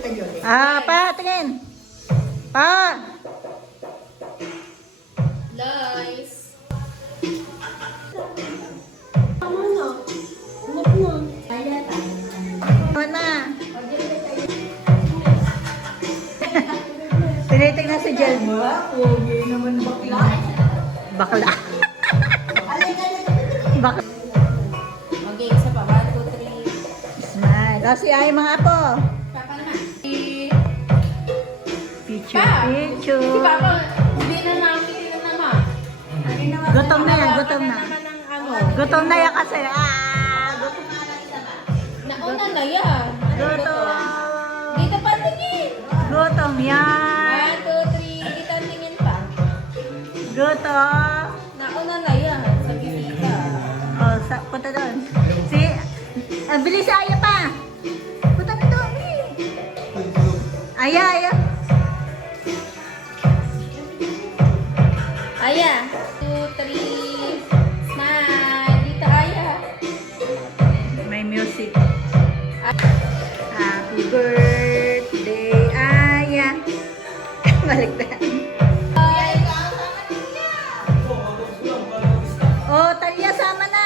Tita Jolie. Pa, tingin. Pa. Lies. Tama na. Anak na. Kaya tayo. Ano na? Tinitingnan si Jel mo. Pogi naman bakla. Bakla. Halika na. Bakla. Okay, isa pa. 1, 2, 3. Smile. O, si ay mga apo. Papa naman. Si Picture, Pa. picture. Papa, hindi na namin naman. Gutom na yan, gutom na. Naman ng ano. Gutom na yan kasi. Gutom. Nauna na yan. Gutom. Dito pa tingin. Gutom yan. 1, 2, 3. Dito tingin pa. Gutom. Nauna na yan. Sa bisita. O, punta doon. Bilis si Aya pa. Punta na doon. Aya, Aya. Aya. 2, 3. Smile. Dito Aya. May music. Happy birthday, Aya. Balik na. Oh, Talia, sama na.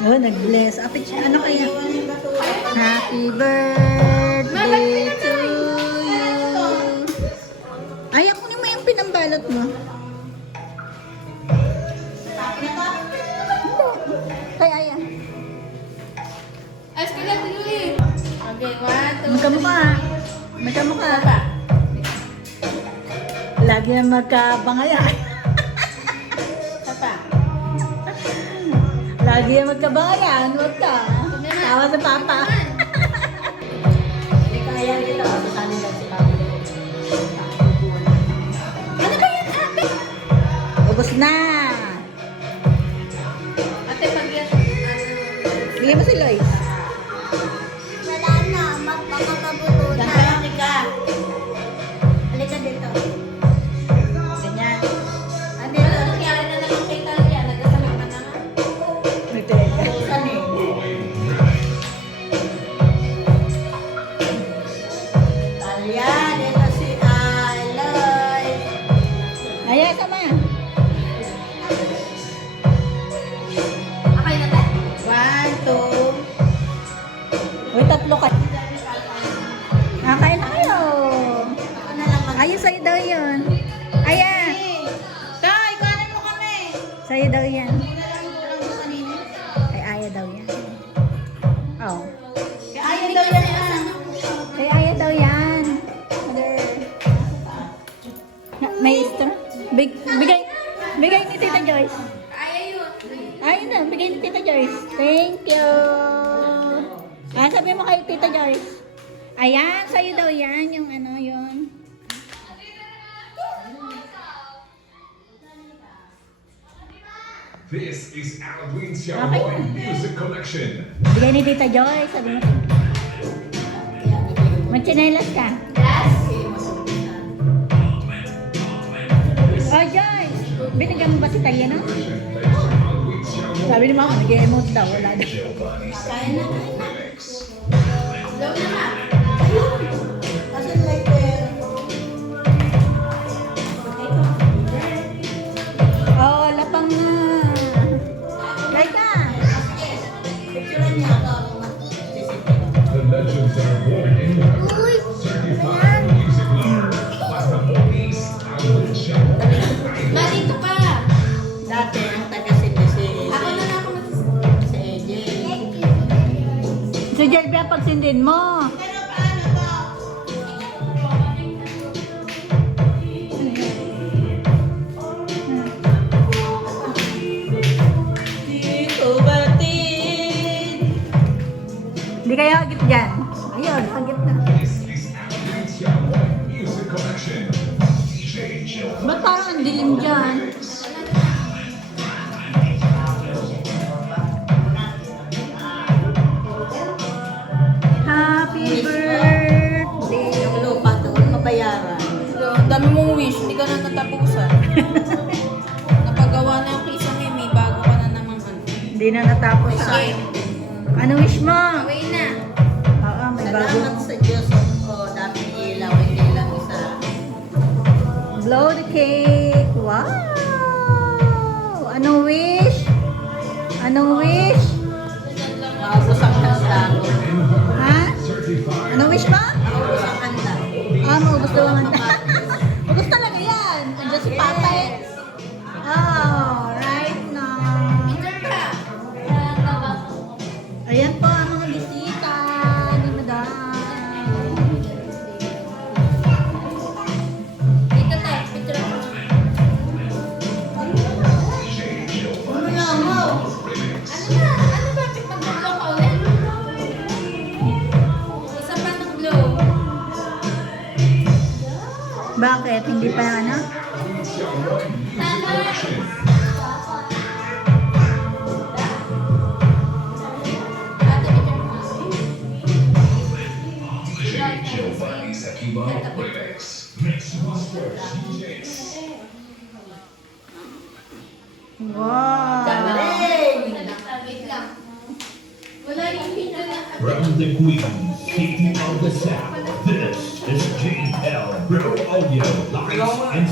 Oh, nag-bless. Ano kaya? Happy birthday to you. Ay, kunin mo yung pinambalot mo. Kay Aya. Ay, sila tuloy. Okay, 1, 2, 3. Magkamukha. Magkamukha. Pa. Lagi na magkabangayan. Pa. Lagi na magkabangayan. Huwag ka. Tawa sa papa. Hindi kaya nila kasi kanila si Papa. Ano ba yan, ate? Ubus na. Ate, pag yan. Bigyan mo si Lois. Wala na. Magpapabulunan. Ganyan ka. Halika dito. Ganyan. Ano nangyari na naman kay Talia? Nagkasama ka naman. Nagteka. Saan eh? Talia, dito si Aloy. Aya, sama. Okay na tayo? 1, 2. Uy, tatlo ka. Kain na kayo. Ako na lang mag- Ayun, sa'yo daw yun. Aya. Tay, kanin mo kami. Sa'yo daw yan. Hindi na lang kulang mo kanina. Kay Aya daw yan. Oh. Kaya ayaw daw yan ah. Kay Aya daw yan. May Easter? Bigay ni Tita Joyce. Ayaw yun. Ayun na, bigay ni Tita Joyce. Thank you. Sabi mo kay Tita Joyce. Ayan, sa'yo daw yan. Yung ano, yun. This is Alwin Xiaoboy Music Collection. Bigay ni Tita Joyce. Sabi mo. Magchinelas ka. Oh, Joyce. Binigyan mo ba si Talia, no? Sabi ni Mama, nag-emote daw. Wala daw. Kain na, kain na. Love na ma. Kasi may pera. Oh, lapang na. Like ka. Picturean niya ako. The legends that are born in November. Certified music lover. Last but not least, Alwin Xiaoboy. Ma, dito pa. Dati, ang taga-sindi si Ako na lang ako magsasabi. si AJ. Si Jelby ang pagsindin mo. Pero paano to? Dito batid. Hindi kayo hagip dyan. Ayun, hagip na. This is Alwin Xiaoboy Music Collection. DJ Joe. Ba't parang ang dilim dyan? Happy birthday. Yung lupa doon, Hindi na natapos sa Sige. Ano wish mo? Away na. Oo, may bago. Salamat sa Diyos. Dami ilaw. Hindi lang isa. Blow the cake. Wow! Anong wish? Anong wish? Maubos ang handa ko. Ha? Anong wish mo? Maubos ang handa. Maubos daw ang handa. Maubos talaga yan. Andiyan si Papa eh. Oh, right now. Picture ka. Ayan po ang mga bisita ni Madam. Dito tayo. Picture ka. Ano na mo? Ano ba? Ano ba? Mag-blow ka ulit? Isa pa ng blow. Bakit? Hindi pa ano? Tama. Ate, picture mo. Giovanni Sakiba Remix. Mix Master DJs. Wow! Wait lang. Wala yung picture na. From the Queen, King of the South, this is JL Bro Audio, live and